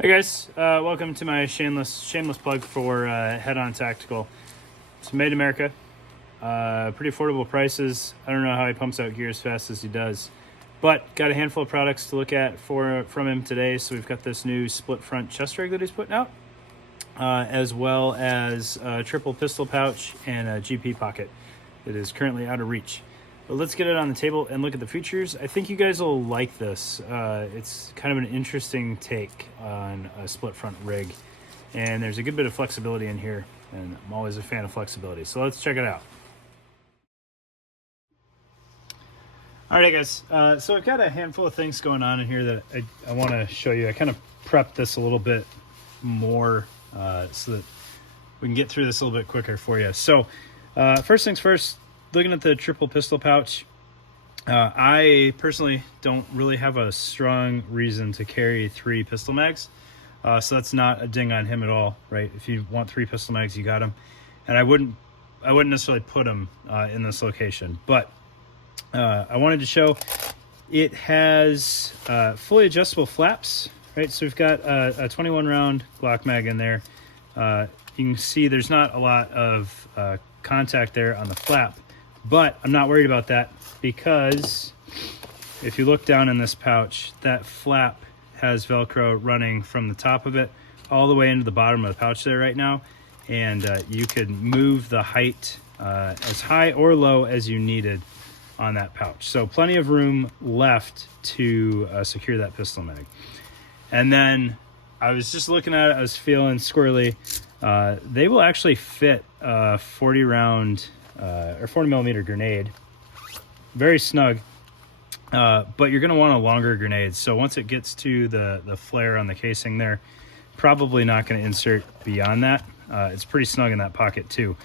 Hey guys, welcome to my shameless plug for Head-On Tactical. It's made in America, pretty affordable prices. I don't know how he pumps out gear as fast as he does, but got a handful of products to look at from him today. So we've got this new split front chest rig that he's putting out, as well as a triple pistol pouch and a GP pocket that is currently out of reach. But let's get it on the table and look at the features. I think you guys will like this. It's kind of an interesting take on a split front rig, and there's a good bit of flexibility in here, and I'm always a fan of flexibility. So let's check it out. All right, guys. So I've got a handful of things going on in here that I want to show you. I kind of prepped this a little bit more so that we can get through this a little bit quicker for you. So first things first, looking at the triple pistol pouch, I personally don't really have a strong reason to carry 3 pistol mags. So that's not a ding on him at all, right? If you want 3 pistol mags, you got them. And I wouldn't necessarily put them in this location, but I wanted to show it has fully adjustable flaps, right? So we've got a 21 round Glock mag in there. You can see there's not a lot of contact there on the flap, but I'm not worried about that because if you look down in this pouch, that flap has Velcro running from the top of it all the way into the bottom of the pouch there right now. And you could move the height as high or low as you needed on that pouch. So plenty of room left to secure that pistol mag. And then I was just looking at it, I was feeling squirrely. They will actually fit a 40 round or 40 millimeter grenade. Very snug, but you're gonna want a longer grenade. So once it gets to the flare on the casing there, probably not gonna insert beyond that. It's pretty snug in that pocket too.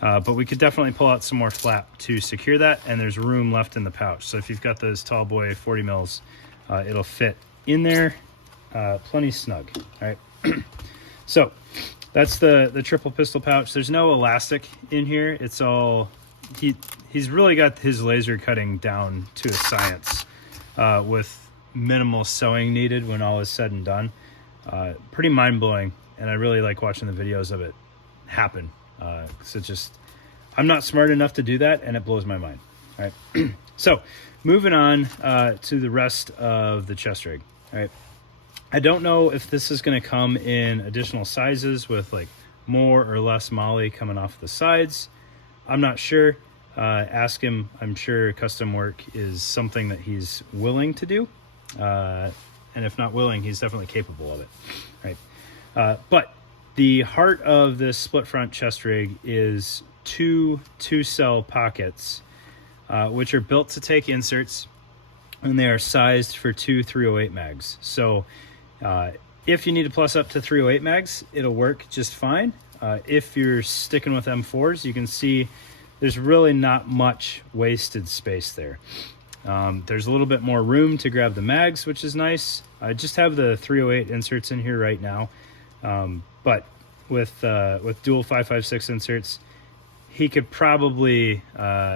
But we could definitely pull out some more flap to secure that, and there's room left in the pouch. So if you've got those tall boy 40 mils, it'll fit in there plenty snug. All right. So that's the triple pistol pouch. There's no elastic in here. It's all, he's really got his laser cutting down to a science with minimal sewing needed when all is said and done. Pretty mind-blowing, and I really like watching the videos of it happen. So I'm not smart enough to do that, and it blows my mind. All right. So moving on to the rest of the chest rig. All right. I don't know if this is going to come in additional sizes with like more or less MOLLE coming off the sides. I'm not sure. Ask him. I'm sure custom work is something that he's willing to do. And if not willing, he's definitely capable of it. Right. But the heart of this split front chest rig is two cell pockets, which are built to take inserts, and they are sized for 2 308 mags. So if you need to plus up to 308 mags, it'll work just fine. If you're sticking with M4s, you can see there's really not much wasted space there. There's a little bit more room to grab the mags, which is nice. I just have the 308 inserts in here right now. But with dual 5.56 inserts, he could probably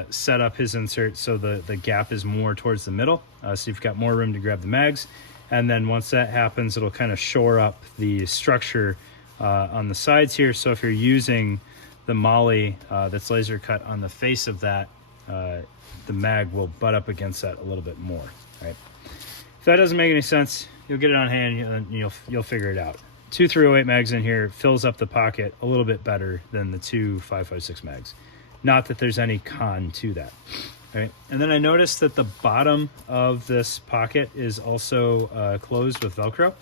set up his insert so the gap is more towards the middle. So you've got more room to grab the mags. And then once that happens, it'll kind of shore up the structure on the sides here. So if you're using the MOLLE that's laser cut on the face of that, the mag will butt up against that a little bit more. Right? If that doesn't make any sense, you'll get it on hand and you'll figure it out. 2 308 mags in here fills up the pocket a little bit better than the 2 5.56 mags. Not that there's any con to that. Right. And then I noticed that the bottom of this pocket is also closed with Velcro.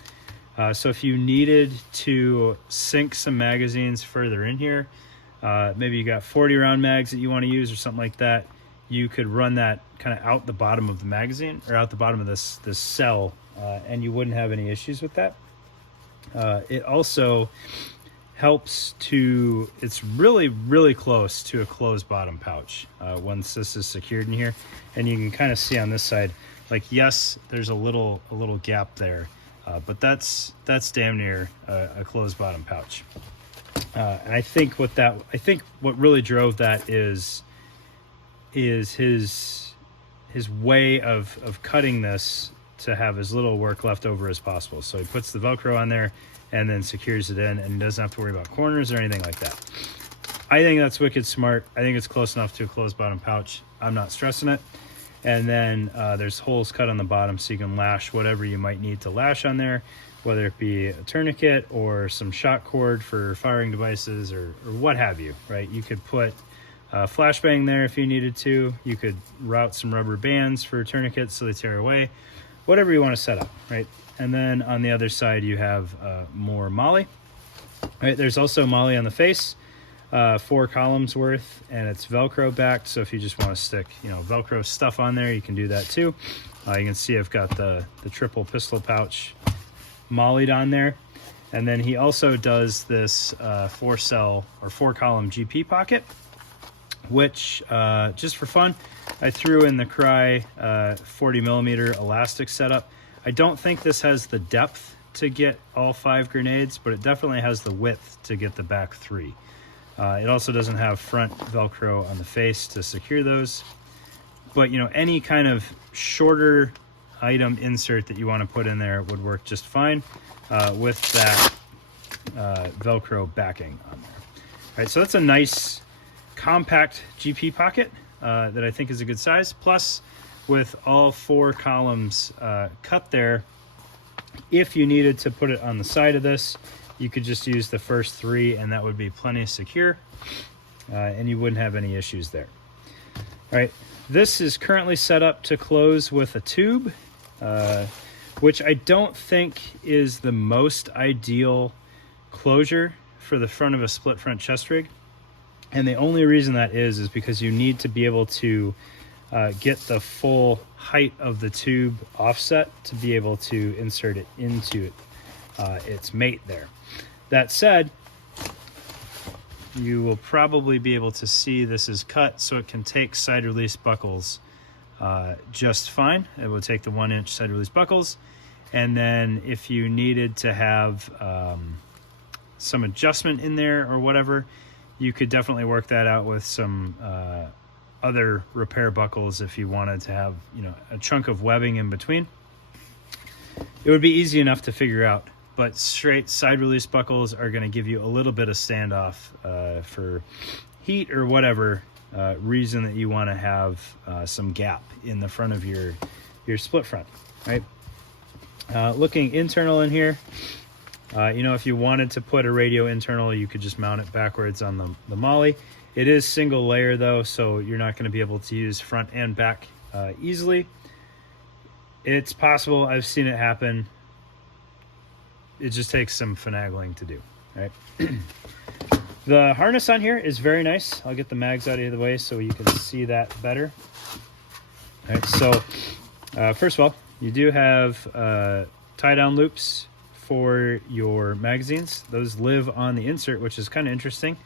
So if you needed to sink some magazines further in here, maybe you got 40 round mags that you want to use or something like that, you could run that kind of out the bottom of the magazine or out the bottom of this cell, and you wouldn't have any issues with that. It also helps to, it's really close to a closed bottom pouch once this is secured in here. And you can kind of see on this side, like, yes, there's a little gap there, but that's damn near a closed bottom pouch. And I think what really drove that is his way of cutting this to have as little work left over as possible. So he puts the Velcro on there and then secures it in, and doesn't have to worry about corners or anything like that. I think that's wicked smart. I think it's close enough to a closed bottom pouch. I'm not stressing it. And then there's holes cut on the bottom so you can lash whatever you might need to lash on there, whether it be a tourniquet or some shock cord for firing devices or what have you, right? You could put flashbang there if you needed to. You could route some rubber bands for tourniquets so they tear away, whatever you want to set up, right? And then on the other side, you have more MOLLE. Right, there's also MOLLE on the face, 4 columns worth, and it's Velcro backed. So if you just want to stick, Velcro stuff on there, you can do that too. You can see I've got the triple pistol pouch MOLLE'd on there. And then he also does this 4-cell or 4-column GP pocket, which just for fun, I threw in the Crye 40mm elastic setup. I don't think this has the depth to get all 5 grenades, but it definitely has the width to get the back 3. It also doesn't have front Velcro on the face to secure those. But, any kind of shorter item insert that you want to put in there would work just fine with that Velcro backing on there. All right, so that's a nice compact GP pocket that I think is a good size. Plus, with all 4 columns cut there, if you needed to put it on the side of this, you could just use the first 3 and that would be plenty secure, and you wouldn't have any issues there. All right, this is currently set up to close with a tube, which I don't think is the most ideal closure for the front of a split front chest rig. And the only reason that is because you need to be able to get the full height of the tube offset to be able to insert it into its mate there. That said, you will probably be able to see this is cut so it can take side release buckles just fine. It will take the 1-inch side release buckles, and then if you needed to have some adjustment in there or whatever, you could definitely work that out with some other repair buckles if you wanted to have, a chunk of webbing in between. It would be easy enough to figure out, but straight side release buckles are going to give you a little bit of standoff for heat or whatever reason that you want to have some gap in the front of your split front, right? Looking internal in here, if you wanted to put a radio internal, you could just mount it backwards on the MOLLE. It is single layer though, so you're not going to be able to use front and back easily. It's possible. I've seen it happen. It just takes some finagling to do, right? The harness on here is very nice. I'll get the mags out of the way so you can see that better. All right, so first of all, you do have tie-down loops for your magazines. Those live on the insert, which is kind of interesting.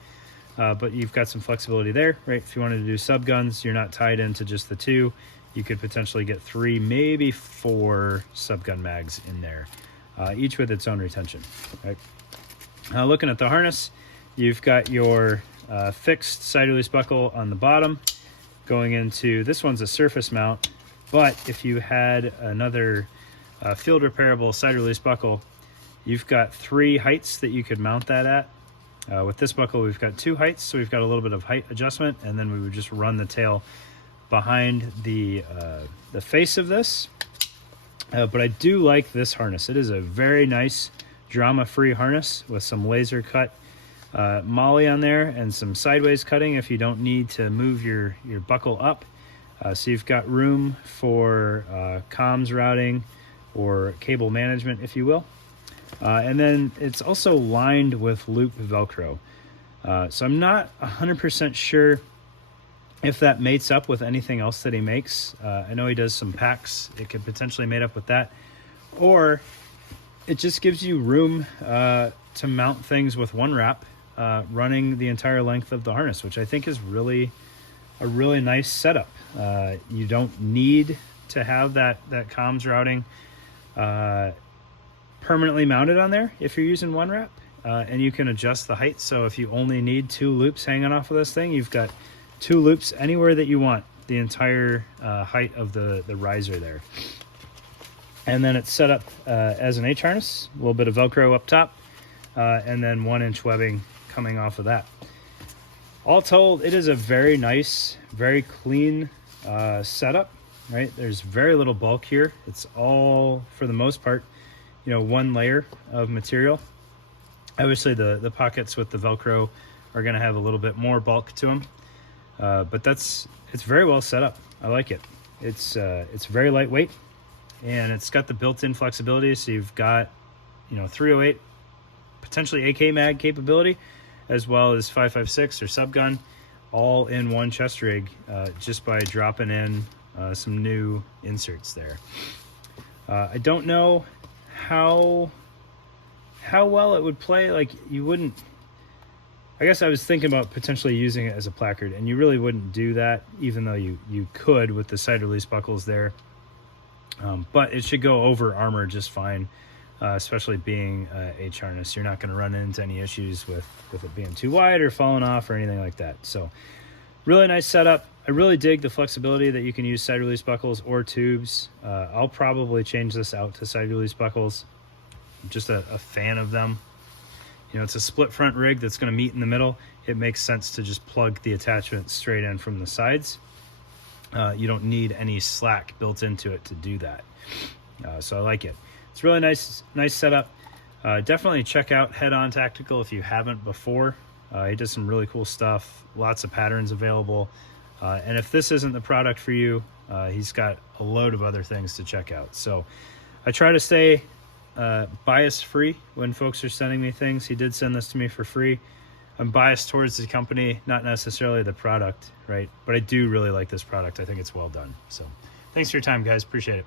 But you've got some flexibility there, right? If you wanted to do sub guns, you're not tied into just the 2. You could potentially get 3, maybe 4 sub gun mags in there, each with its own retention, right? Looking at the harness, you've got your fixed side release buckle on the bottom going into, this one's a surface mount, but if you had another field repairable side release buckle, you've got 3 heights that you could mount that at. With this buckle, we've got 2 heights, so we've got a little bit of height adjustment, and then we would just run the tail behind the face of this. But I do like this harness. It is a very nice drama-free harness with some laser cut MOLLE on there and some sideways cutting if you don't need to move your buckle up. So you've got room for comms routing or cable management, if you will. And then it's also lined with loop Velcro. So I'm not 100% sure if that mates up with anything else that he makes. I know he does some packs. It could potentially mate up with that. Or it just gives you room to mount things with one wrap running the entire length of the harness, which I think is really a really nice setup. You don't need to have that comms routing permanently mounted on there if you're using one wrap, and you can adjust the height. So if you only need 2 loops hanging off of this thing, you've got 2 loops anywhere that you want, the entire height of the riser there. And then it's set up as an H-harness, a little bit of Velcro up top, and then 1-inch webbing coming off of that. All told, it is a very nice, very clean setup, right? There's very little bulk here. It's all, for the most part, one layer of material. Obviously, the pockets with the Velcro are going to have a little bit more bulk to them, but it's very well set up. I like it. It's very lightweight, and it's got the built-in flexibility. So you've got 308, potentially AK mag capability, as well as 5.56 or subgun, all in one chest rig, just by dropping in some new inserts there. I don't know how well it would play. Like, you wouldn't, I guess I was thinking about potentially using it as a placard, and you really wouldn't do that, even though you could with the side release buckles there. But it should go over armor just fine, especially being H-harness. You're not going to run into any issues with it being too wide or falling off or anything like that. So really nice setup. I really dig the flexibility that you can use side release buckles or tubes. I'll probably change this out to side release buckles. I'm just a fan of them. It's a split front rig that's going to meet in the middle. It makes sense to just plug the attachment straight in from the sides. You don't need any slack built into it to do that. So I like it. It's really nice setup. Definitely check out Head On Tactical if you haven't before. He does some really cool stuff, lots of patterns available. And if this isn't the product for you, he's got a load of other things to check out. So I try to stay bias free when folks are sending me things. He did send this to me for free. I'm biased towards the company, not necessarily the product, right? But I do really like this product. I think it's well done. So thanks for your time, guys. Appreciate it.